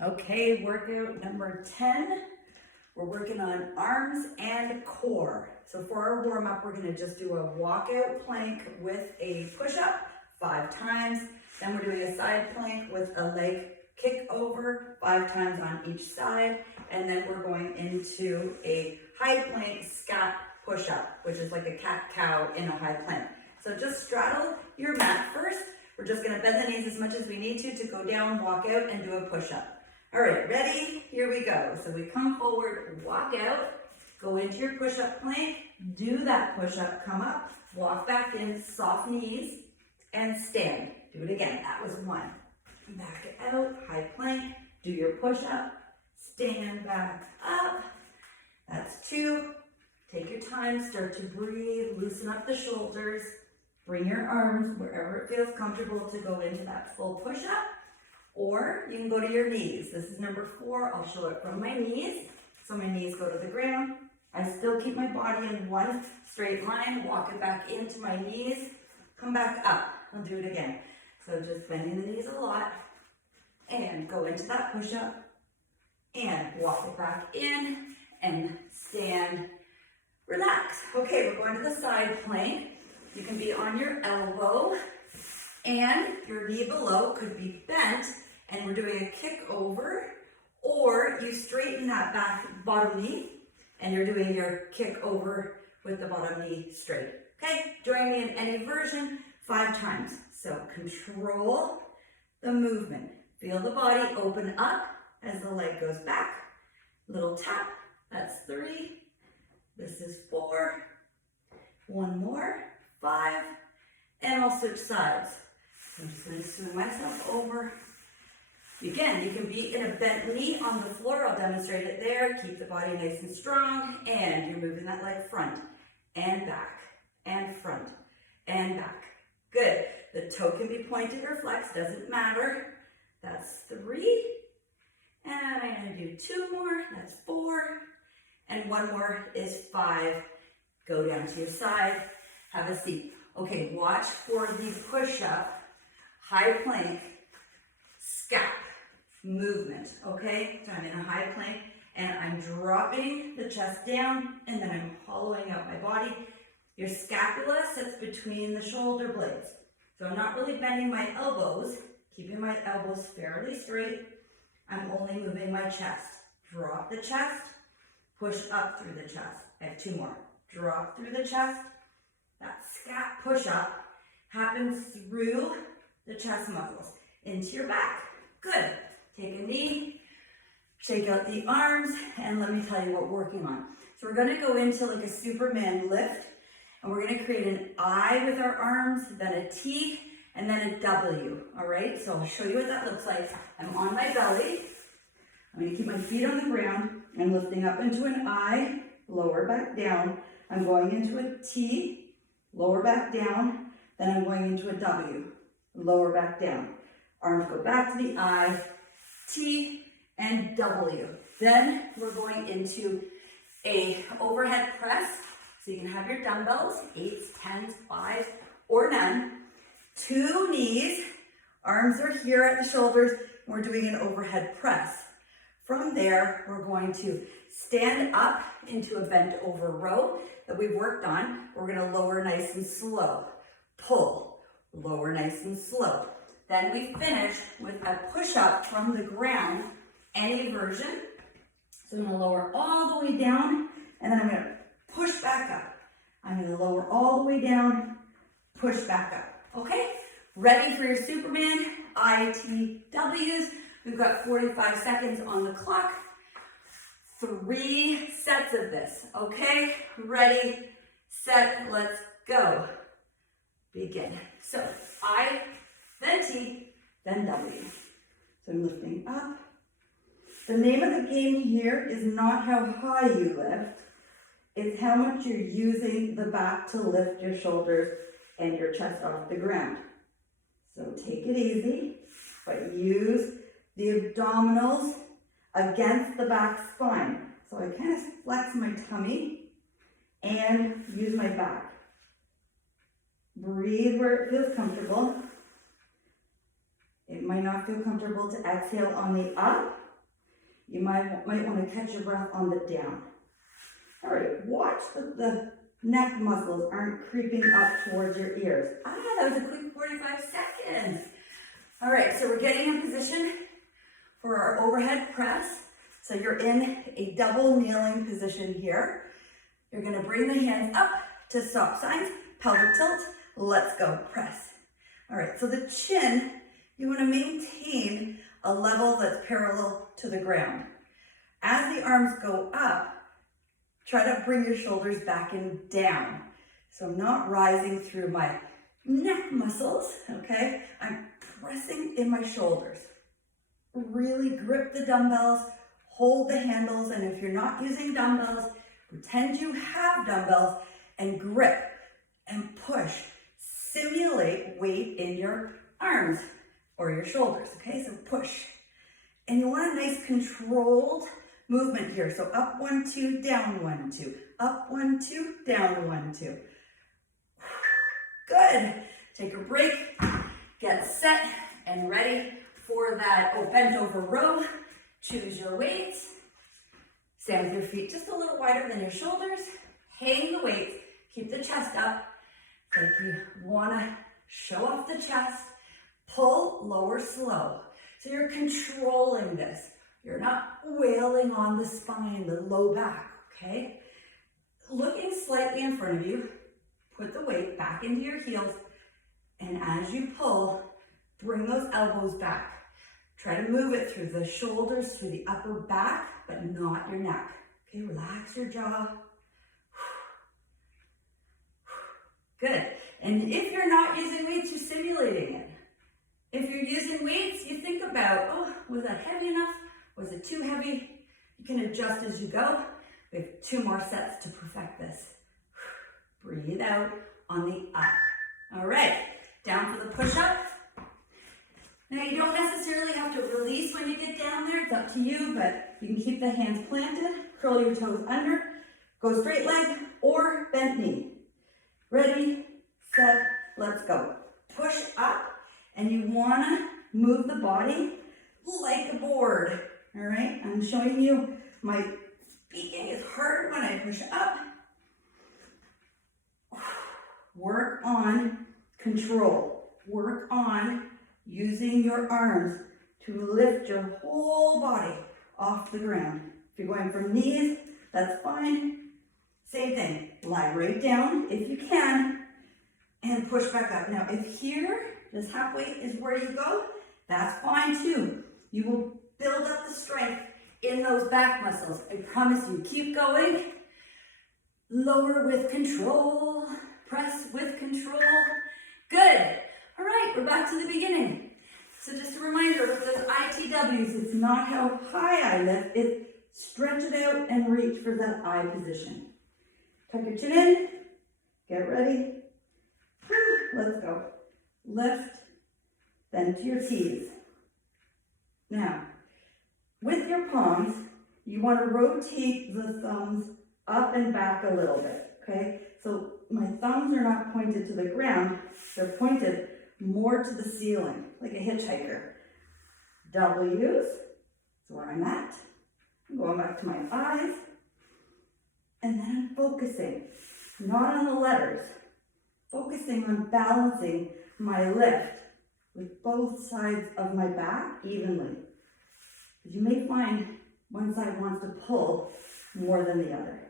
Okay, workout number 10. We're working on arms and core. So for our warm up, we're gonna just do a walkout plank with a push-up 5 times. Then we're doing a side plank with a leg kick over 5 times on each side. And then we're going into a high plank scat push-up, which is like a cat-cow in a high plank. So just straddle your mat first. We're just gonna bend the knees as much as we need to go down, walk out, and do a push-up. All right, ready? Here we go. So we come forward, walk out, go into your push-up plank, do that push-up, come up, walk back in, soft knees, and stand. Do it again. That was 1. Back out, high plank, do your push-up, stand back up. That's 2. Take your time, start to breathe, loosen up the shoulders, bring your arms wherever it feels comfortable to go into that full push-up. Or you can go to your knees. This is number 4. I'll show it from my knees. So my knees go to the ground. I still keep my body in one straight line, walk it back into my knees, come back up. I'll do it again. So just bending the knees a lot and go into that push-up and walk it back in and stand, relax. Okay, we're going to the side plank. You can be on your elbow and your knee below could be bent, and we're doing a kick over, or you straighten that back bottom knee and you're doing your kick over with the bottom knee straight. Okay, join me in any version 5 times. So control the movement. Feel the body open up as the leg goes back. Little tap, that's 3. This is 4. 1 more, 5, and I'll switch sides. I'm just going to swing myself over. Again, you can be in a bent knee on the floor. I'll demonstrate it there. Keep the body nice and strong, and you're moving that leg front and back and front and back. Good. The toe can be pointed or flexed, doesn't matter. That's 3. And I'm going to do 2 more. That's 4. And 1 more is 5. Go down to your side. Have a seat. Okay, watch for the push-up. High plank, scap movement, okay? So I'm in a high plank and I'm dropping the chest down and then I'm hollowing out my body. Your scapula sits between the shoulder blades. So I'm not really bending my elbows, keeping my elbows fairly straight. I'm only moving my chest. Drop the chest, push up through the chest. I have 2 more. Drop through the chest. That scap push-up happens through the chest muscles into your back. Good. Take a knee, shake out the arms, and let me tell you what we're working on. So we're going to go into like a Superman lift, and we're going to create an I with our arms, then a T, and then a W. All right, so I'll show you what that looks like. I'm on my belly. I'm going to keep my feet on the ground. I'm lifting up into an I, lower back down. I'm going into a T, lower back down. Then I'm going into a W. Lower back down. Arms go back to the I, T, and W. Then we're going into a overhead press. So you can have your dumbbells, 8s, 10s, 5s, or none. 2 knees, arms are here at the shoulders, and we're doing an overhead press. From there, we're going to stand up into a bent over row that we've worked on. We're gonna lower nice and slow. Pull. Lower nice and slow. Then we finish with a push-up from the ground, any version. So I'm going to lower all the way down, and then I'm going to push back up. I'm going to lower all the way down, push back up. Okay? Ready for your Superman ITWs. We've got 45 seconds on the clock. 3 sets of this. Okay? Ready, set, let's go. Begin. So I, then T, then W. So I'm lifting up. The name of the game here is not how high you lift. It's how much you're using the back to lift your shoulders and your chest off the ground. So take it easy, but use the abdominals against the back spine. So I kind of flex my tummy and use my back. Breathe where it feels comfortable. It might not feel comfortable to exhale on the up, You might want to catch your breath on the down. All right, watch that the neck muscles aren't creeping up towards your ears. That was a quick 45 seconds. All right, so we're getting in position for our overhead press. So you're in a double kneeling position here. You're gonna bring the hands up to stop signs, pelvic tilt, let's go, press. All right, so the chin, you wanna maintain a level that's parallel to the ground. As the arms go up, try to bring your shoulders back and down. So I'm not rising through my neck muscles, okay? I'm pressing in my shoulders. Really grip the dumbbells, hold the handles, and if you're not using dumbbells, pretend you have dumbbells and grip and push. Simulate weight in your arms or your shoulders, okay? So push. And you want a nice controlled movement here. So up 1, 2, down 1, 2. Up 1, 2, down 1, 2. Good. Take a break, get set and ready for that bent over row. Choose your weights. Stand with your feet just a little wider than your shoulders. Hang the weights. Keep the chest up. So if you want to show off the chest, pull, lower, slow. So you're controlling this. You're not wailing on the spine, the low back, okay? Looking slightly in front of you, put the weight back into your heels, and as you pull, bring those elbows back. Try to move it through the shoulders, through the upper back, but not your neck. Okay, relax your jaw. Good. And if you're not using weights, you're simulating it. If you're using weights, you think about, oh, was that heavy enough? Was it too heavy? You can adjust as you go. We have 2 more sets to perfect this. Breathe out on the up. All right, down for the push-up. Now you don't necessarily have to release when you get down there, it's up to you, but you can keep the hands planted, curl your toes under, go straight leg or bent knee. Ready, set, let's go. Push up, and you wanna move the body like a board, all right? I'm showing you my speaking is hard when I push up. Work on control, work on using your arms to lift your whole body off the ground. If you're going from knees, that's fine. Same thing, lie right down if you can and push back up. Now if here, just halfway is where you go, that's fine too. You will build up the strength in those back muscles. I promise you, keep going. Lower with control, press with control. Good. All right, we're back to the beginning. So just a reminder, with those ITWs, it's not how high I lift, it's stretch it out and reach for that I position. Tuck your chin in, get ready. Let's go. Lift, then to your T's. Now, with your palms, you want to rotate the thumbs up and back a little bit, okay? So my thumbs are not pointed to the ground, they're pointed more to the ceiling, like a hitchhiker. W's is where I'm at. I'm going back to my eyes. And then I'm focusing, not on the letters, focusing on balancing my lift with both sides of my back evenly. You may find one side wants to pull more than the other.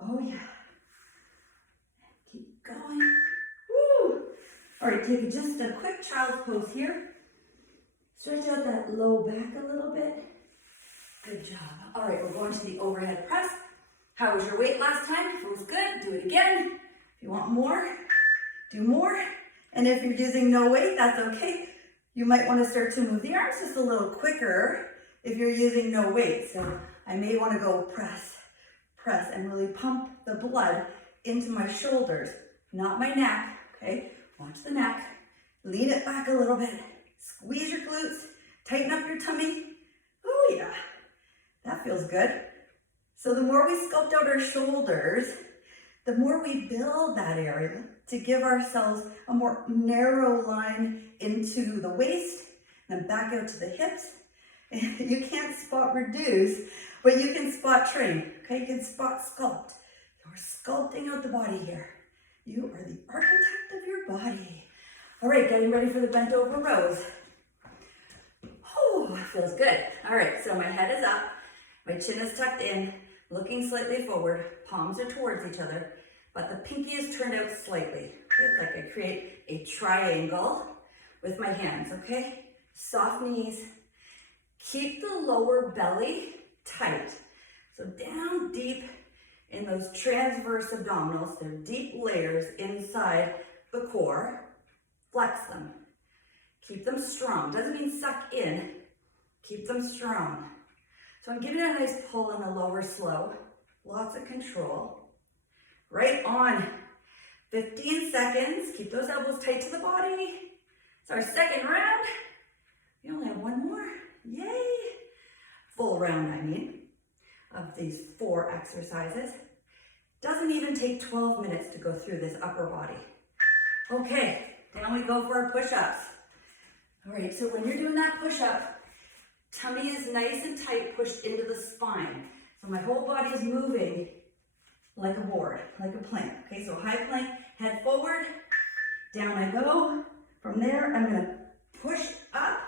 Oh yeah. Keep going. Woo! All right, take just a quick child's pose here. Stretch out that low back a little bit. Good job. All right, we're going to the overhead press. How was your weight last time? If it was good, do it again. If you want more, do more. And if you're using no weight, that's okay. You might want to start to move the arms just a little quicker if you're using no weight. So I may want to go press, press, and really pump the blood into my shoulders, not my neck, okay? Watch the neck. Lean it back a little bit. Squeeze your glutes. Tighten up your tummy. Oh yeah, that feels good. So the more we sculpt out our shoulders, the more we build that area to give ourselves a more narrow line into the waist, then back out to the hips, You can't spot reduce, but you can spot train, okay? You can spot sculpt. So we're sculpting out the body here. You are the architect of your body. All right, getting ready for the bent over rows. Oh, feels good. All right, so my head is up, my chin is tucked in, looking slightly forward, palms are towards each other, but the pinky is turned out slightly. Okay? Like I create a triangle with my hands, okay? Soft knees. Keep the lower belly tight. So down deep in those transverse abdominals, they're deep layers inside the core. Flex them. Keep them strong. Doesn't mean suck in. Keep them strong. So I'm giving it a nice pull in the lower slow. Lots of control. Right on. 15 seconds. Keep those elbows tight to the body. It's our second round. We only have one more. Yay! Full round, I mean, of these 4 exercises. Doesn't even take 12 minutes to go through this upper body. Okay, down we go for our push-ups. All right, so when you're doing that push-up, tummy is nice and tight, pushed into the spine. So my whole body is moving like a board, like a plank. Okay, so high plank, head forward, down I go. From there, I'm gonna push up,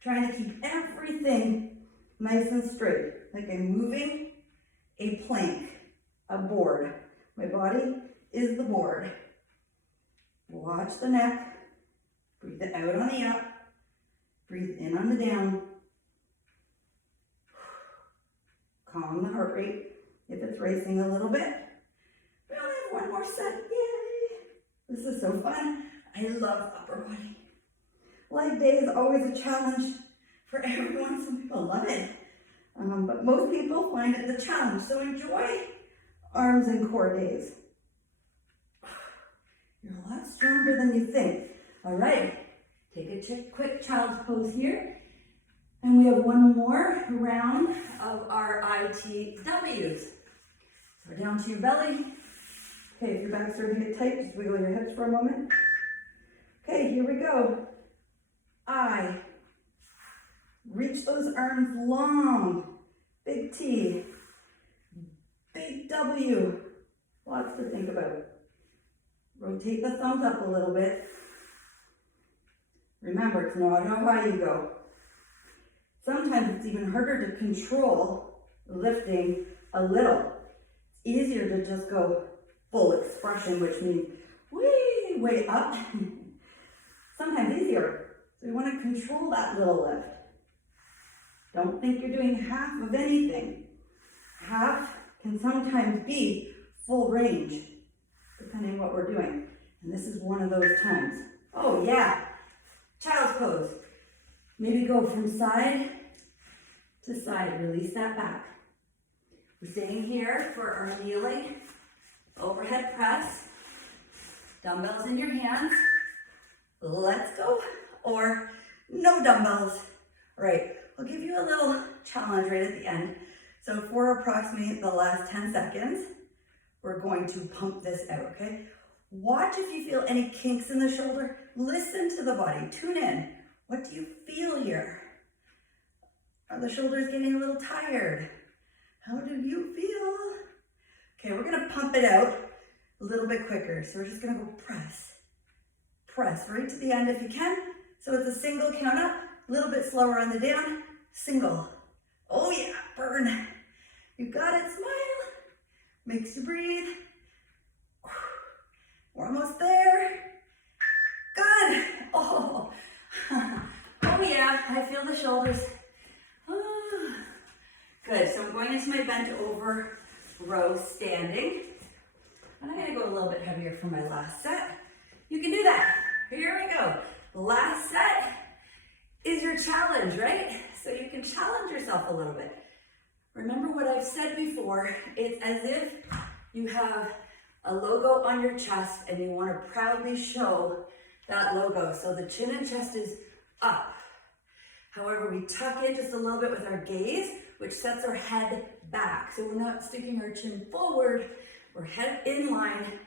trying to keep everything nice and straight, like I'm moving a plank, a board. My body is the board. Watch the neck. Breathe it out on the up. Breathe in on the down. Calm the heart rate if it's racing a little bit. We only have one more set. Yay! This is so fun. I love upper body. Leg day is always a challenge for everyone. Some people love it, but most people find it the challenge. So enjoy arms and core days. You're a lot stronger than you think. All right, take a quick child's pose here. And we have one more round of our ITWs. So we're down to your belly. Okay, if your back's starting to get tight, just wiggle your hips for a moment. Okay, here we go. I. Reach those arms long. Big T. Big W. Lots to think about. Rotate the thumbs up a little bit. Remember, it's not how high you go. Sometimes it's even harder to control lifting a little. It's easier to just go full expression, which means way up. Sometimes easier. So you want to control that little lift. Don't think you're doing half of anything. Half can sometimes be full range, depending on what we're doing. And this is one of those times. Oh yeah, child's pose. Maybe go from side to side, release that back. We're staying here for our kneeling, overhead press, dumbbells in your hands. Let's go, or no dumbbells. All right, I'll give you a little challenge right at the end. So for approximately the last 10 seconds, we're going to pump this out, okay? Watch if you feel any kinks in the shoulder. Listen to the body, tune in. What do you feel here? Are the shoulders getting a little tired? How do you feel? Okay, we're gonna pump it out a little bit quicker. So we're just gonna go press. Press right to the end if you can. So it's a single count up, a little bit slower on the down, single. Oh yeah, burn. You got it, smile. Makes you breathe. We're almost there. Good. Oh, oh yeah, I feel the shoulders. Oh. Good, so I'm going into my bent over row standing. And I'm gonna go a little bit heavier for my last set. You can do that. Here we go. Last set is your challenge, right? So you can challenge yourself a little bit. Remember what I've said before, it's as if you have a logo on your chest and you want to proudly show that logo. So the chin and chest is up. However, we tuck in just a little bit with our gaze, which sets our head back. So we're not sticking our chin forward, we're head in line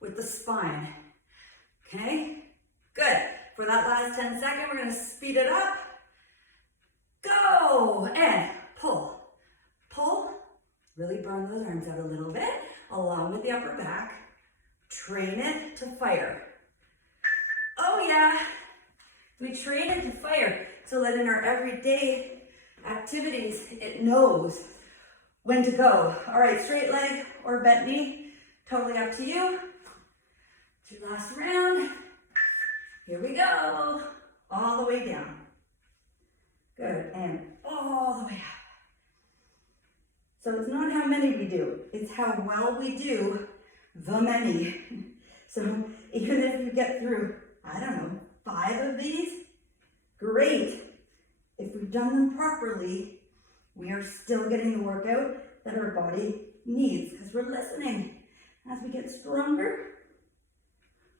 with the spine. Okay, good. For that last 10 seconds, we're gonna speed it up. Go! go, and pull, pull. Really burn those arms out a little bit, along with the upper back. Train it to fire. Oh yeah, we train it to fire so that in our everyday activities, it knows when to go. All right, straight leg or bent knee, totally up to you. To your last round. Here we go, all the way down. Good, and all the way up. So it's not how many we do, it's how well we do the many. So even if you get through, I don't know, 5 of these, great. If we've done them properly, we are still getting the workout that our body needs because we're listening. As we get stronger,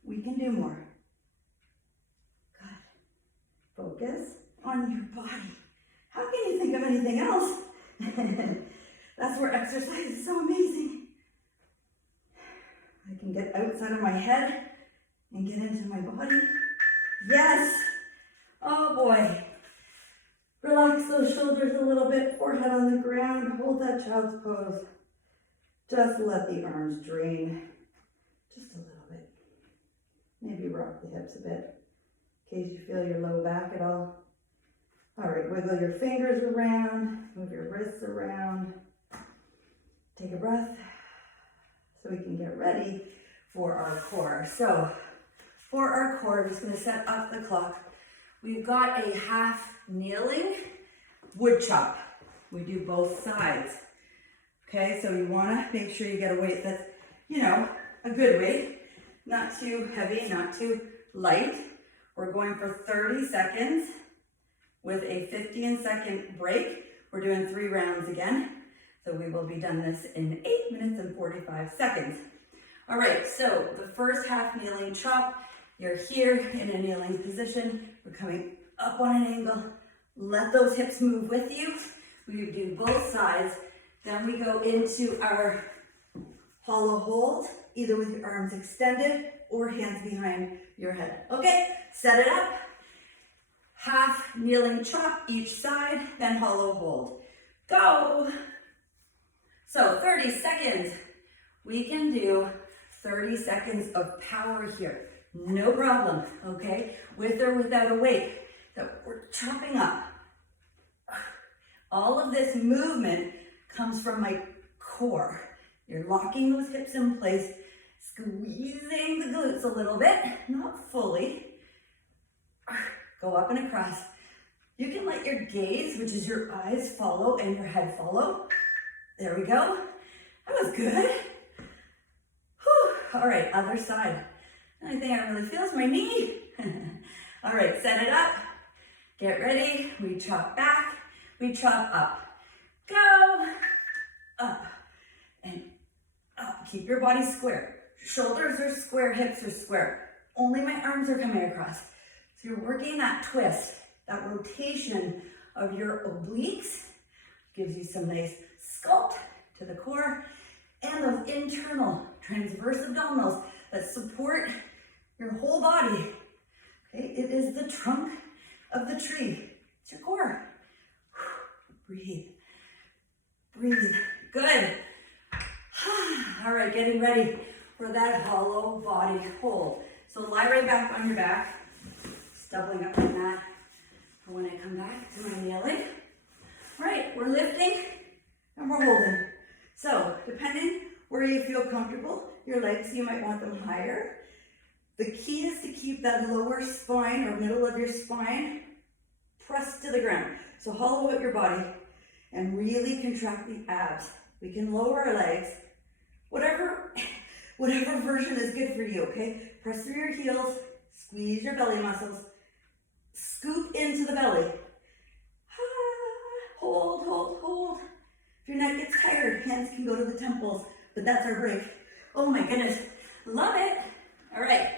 we can do more. Good. Focus on your body. How can you think of anything else? That's where exercise is so amazing. I can get outside of my head and get into my body. Yes. Oh boy. Relax those shoulders a little bit, forehead on the ground. Hold that child's pose. Just let the arms drain. Just a little bit. Maybe rock the hips a bit in case you feel your low back at all. All right, wiggle your fingers around, move your wrists around. Take a breath so we can get ready for our core. So for our core, I'm just going to set up the clock. We've got a half kneeling wood chop. We do both sides. Okay, so you want to make sure you get a weight that's, a good weight. Not too heavy, not too light. We're going for 30 seconds with a 15-second break. We're doing 3 rounds again. So we will be done this in 8 minutes and 45 seconds. All right, so the first half kneeling chop, you're here in a kneeling position. We're coming up on an angle. Let those hips move with you. We do both sides. Then we go into our hollow hold, either with your arms extended or hands behind your head. Okay, set it up. Half kneeling chop each side, then hollow hold. Go. So 30 seconds. We can do 30 seconds of power here. No problem, okay? With or without a weight. So we're chopping up. All of this movement comes from my core. You're locking those hips in place, squeezing the glutes a little bit, not fully. Go up and across. You can let your gaze, which is your eyes, follow and your head follow. There we go. That was good. Whew. All right, other side. The only thing I really feel is my knee. All right, set it up. Get ready. We chop back. We chop up. Go. Up and up. Keep your body square. Shoulders are square, hips are square. Only my arms are coming across. So you're working that twist, that rotation of your obliques. Gives you some nice sculpt to the core and those internal transverse abdominals that support your whole body. Okay, it is the trunk of the tree. It's your core. Breathe. Breathe. Good. All right, getting ready for that hollow body hold. So lie right back on your back. Just doubling up on that for when I come back to my kneeling. All right, we're lifting and we're holding. So depending where you feel comfortable, your legs, you might want them higher. The key is to keep that lower spine or middle of your spine pressed to the ground. So hollow out your body and really contract the abs. We can lower our legs, whatever version is good for you, okay? Press through your heels, squeeze your belly muscles, scoop into the belly. Hold, hold, hold. If your neck gets tired, hands can go to the temples, but that's our break. Oh my goodness, love it. All right,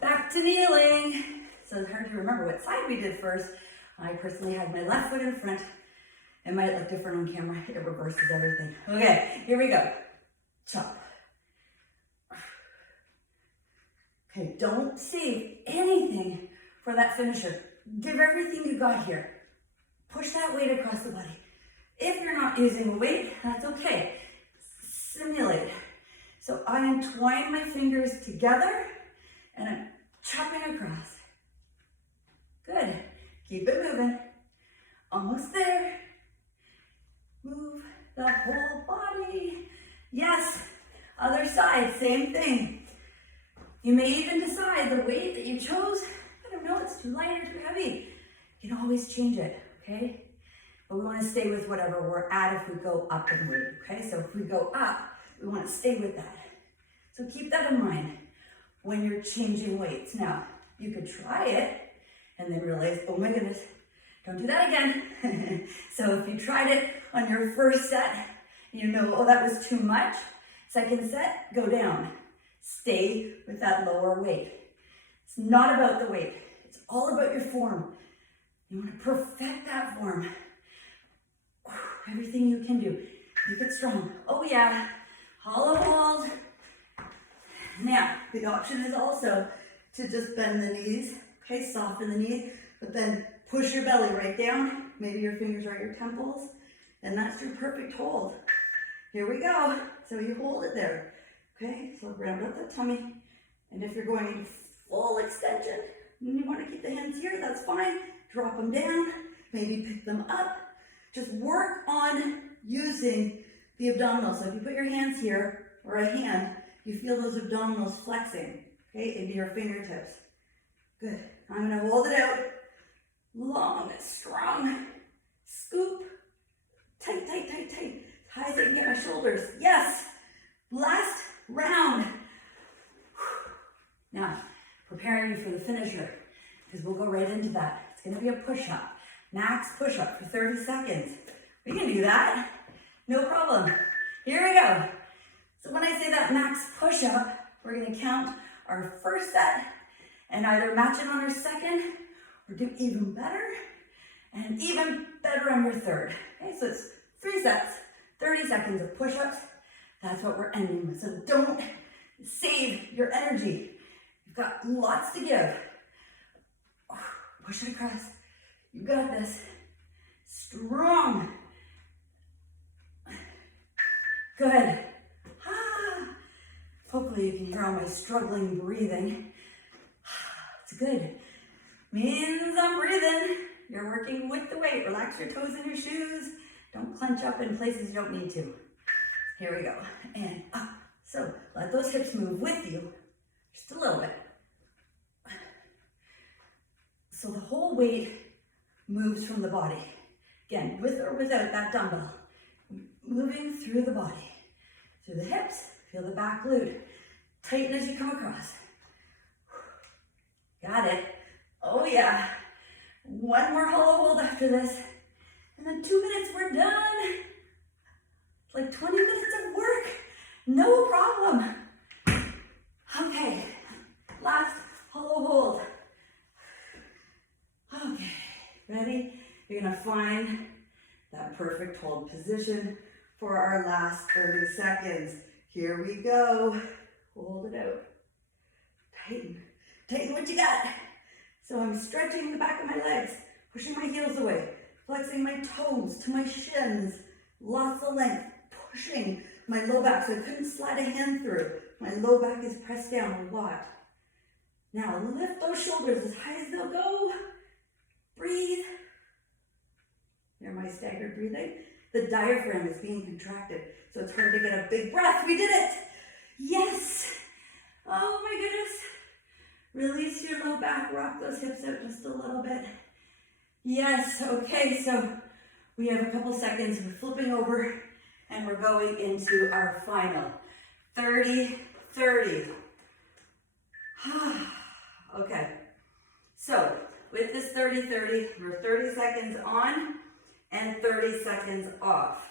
back to kneeling. So it's hard to remember what side we did first. I personally had my left foot in front. It might look different on camera. It reverses everything. Okay, here we go. Chop. Okay, don't save anything for that finisher. Give everything you got here. push that weight across the body. If you're not using a weight, that's okay. Simulate it. So I entwine my fingers together and I'm chopping across. Good. Keep it moving. Almost there. Move the whole body. Yes. Other side, same thing. You may even decide the weight that you chose, I don't know, it's too light or too heavy. You can always change it, okay? But we want to stay with whatever we're at if we go up in weight, okay? So if we go up, we want to stay with that. So keep that in mind when you're changing weights. Now, you could try it and then realize, oh my goodness, don't do that again. So if you tried it on your first set, you know, oh, that was too much. Second set, go down. Stay with that lower weight. It's not about the weight. It's all about your form. You want to perfect that form. Everything you can do. Make it strong. Oh yeah. Hollow hold. Now, the option is also to just bend the knees. Okay, soften the knees, but then push your belly right down. Maybe your fingers are at your temples. And that's your perfect hold. Here we go. So you hold it there. Okay, so round out the tummy. And if you're going into full extension, and you want to keep the hands here, that's fine. Drop them down, maybe pick them up. Just work on using the abdominals. So if you put your hands here, or a hand, you feel those abdominals flexing, okay, into your fingertips. Good. I'm going to hold it out. Long, strong. Scoop. Tight, tight, tight, tight. As high as I can get my shoulders. Yes. Last round. Now, preparing you for the finisher, because we'll go right into that. It's going to be a push-up. Max push-up for 30 seconds. We can do that. No problem. Here we go. So when I say that max push-up, we're going to count our first set and either match it on our second or do even better and even better on your third. Okay, so it's 3 sets, 30 seconds of push-ups. That's what we're ending with. So don't save your energy. You've got lots to give. Push it across. You got this. Strong. Good. Hopefully you can hear all my struggling breathing. It's good. Means I'm breathing. You're working with the weight. Relax your toes in your shoes. Don't clench up in places you don't need to. Here we go. And up. So let those hips move with you. Just a little bit. So the whole weight moves from the body. Again, with or without that dumbbell. Moving through the body. Through the hips. Feel the back glute. Tighten as you come across. Got it. Oh yeah. One more hollow hold after this. And then 2 minutes, we're done. It's like 20 minutes of work. No problem. Okay. Last hollow hold. Okay. Ready? You're gonna find that perfect hold position for our last 30 seconds. Here we go. Hold it out. Tighten. Tighten what you got. So I'm stretching the back of my legs, pushing my heels away, flexing my toes to my shins. Lots of length. Pushing my low back so I couldn't slide a hand through. My low back is pressed down a lot. Now lift those shoulders as high as they'll go. Breathe. Hear my staggered breathing? The diaphragm is being contracted, so it's hard to get a big breath. We did it! Yes! Oh my goodness. Release your low back, rock those hips out just a little bit. Yes, okay, so we have a couple seconds. We're flipping over and we're going into our final 30-30. Okay, so with this 30-30, we're 30 seconds on and 30 seconds off.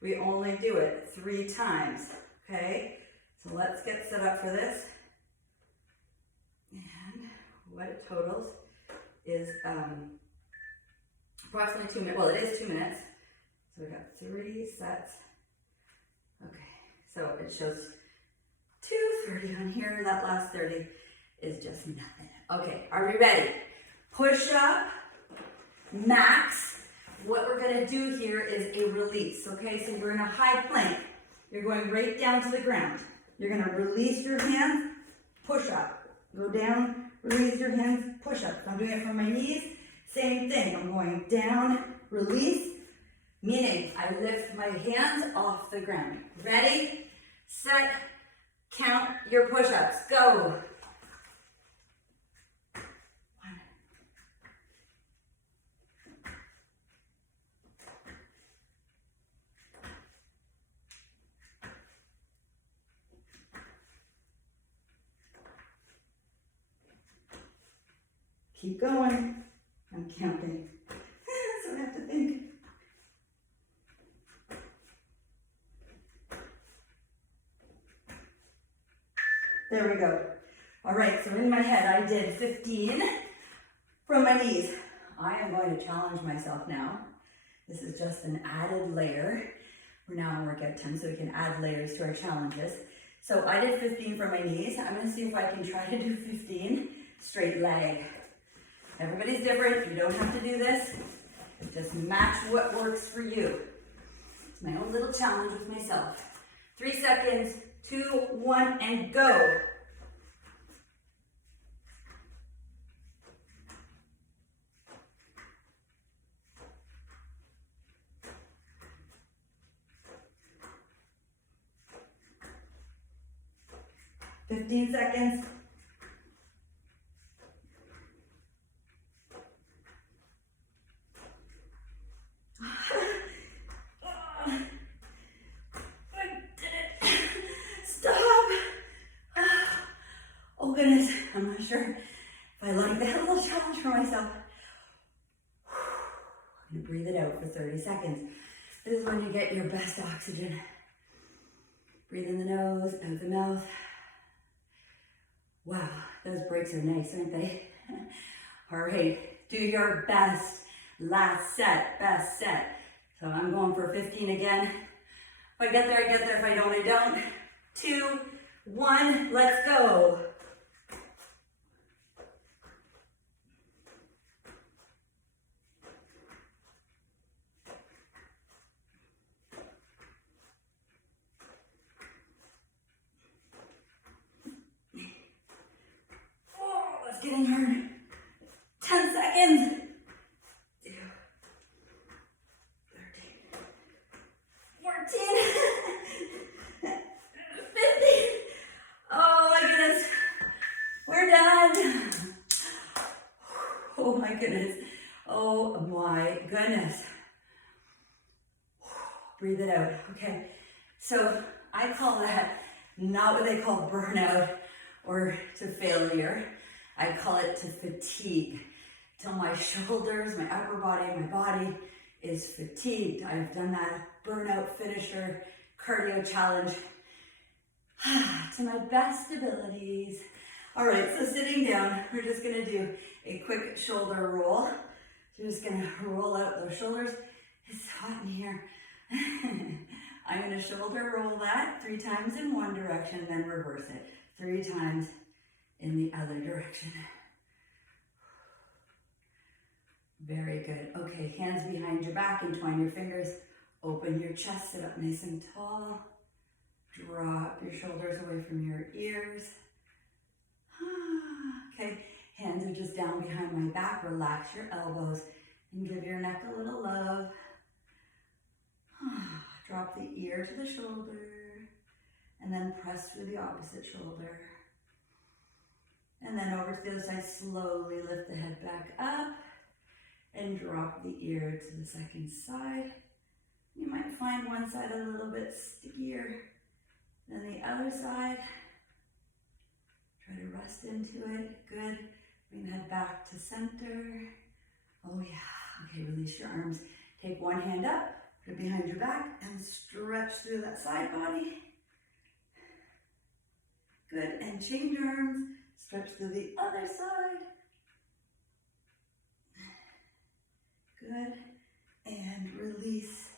We only do it 3 times, okay? So let's get set up for this. And what it totals is approximately 2 minutes. Well, it is 2 minutes. So we got 3 sets. Okay, so it shows 2:30 on here. That last 30 is just nothing. Okay, are we ready? Push up, max, what we're gonna do here is a release, okay? So you're in a high plank. You're going right down to the ground. You're gonna release your hands, push up. Go down, release your hands, push up. I'm doing it from my knees, same thing. I'm going down, release, meaning I lift my hands off the ground. Ready, set, count your push-ups, go. Keep going. I'm counting. So I have to think. There we go. All right, so in my head I did 15 from my knees. I am going to challenge myself now. This is just an added layer. We're now on workout 10, so we can add layers to our challenges. So I did 15 from my knees. I'm gonna see if I can try to do 15 straight leg. Everybody's different, you don't have to do this. Just match what works for you. It's my own little challenge with myself. 3 seconds, 2, 1, and go. $15 seconds. Goodness, I'm not sure if I like that little challenge for myself. I'm gonna breathe it out for 30 seconds. This is when you get your best oxygen. Breathe in the nose, out the mouth. Wow, those breaks are nice, aren't they? All right, do your best. Last set, best set. So I'm going for 15 again. If I get there, I get there. If I don't, I don't. 2, 1, let's go. Getting hard. 10 seconds. 2, 13, 14, 15. Oh my goodness. We're done. Oh my goodness. Oh my goodness. Breathe it out. Okay. So I call that not what they call burnout or to failure. I call it to fatigue, till my shoulders, my upper body, my body is fatigued. I've done that burnout finisher cardio challenge to my best abilities. All right, so sitting down, we're just gonna do a quick shoulder roll. So you're just gonna roll out those shoulders. It's hot in here. I'm gonna shoulder roll that 3 times in one direction, then reverse it 3 times in the other direction. Very good. Okay, hands behind your back, entwine your fingers, open your chest, sit up nice and tall. Drop your shoulders away from your ears. Okay, hands are just down behind my back. Relax your elbows and give your neck a little love. Drop the ear to the shoulder and then press through the opposite shoulder. And then over to the other side, slowly lift the head back up and drop the ear to the second side. You might find one side a little bit stickier than the other side. Try to rest into it. Good. Bring the head back to center. Oh yeah. Okay, release your arms. Take one hand up, put it behind your back, and stretch through that side body. Good. And change arms. Stretch through the other side. Good. And release.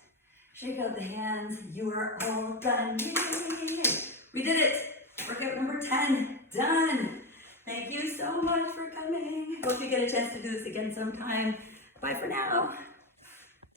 Shake out the hands. You are all done. Yay! We did it. Workout number 10. Done. Thank you so much for coming. Hope you get a chance to do this again sometime. Bye for now.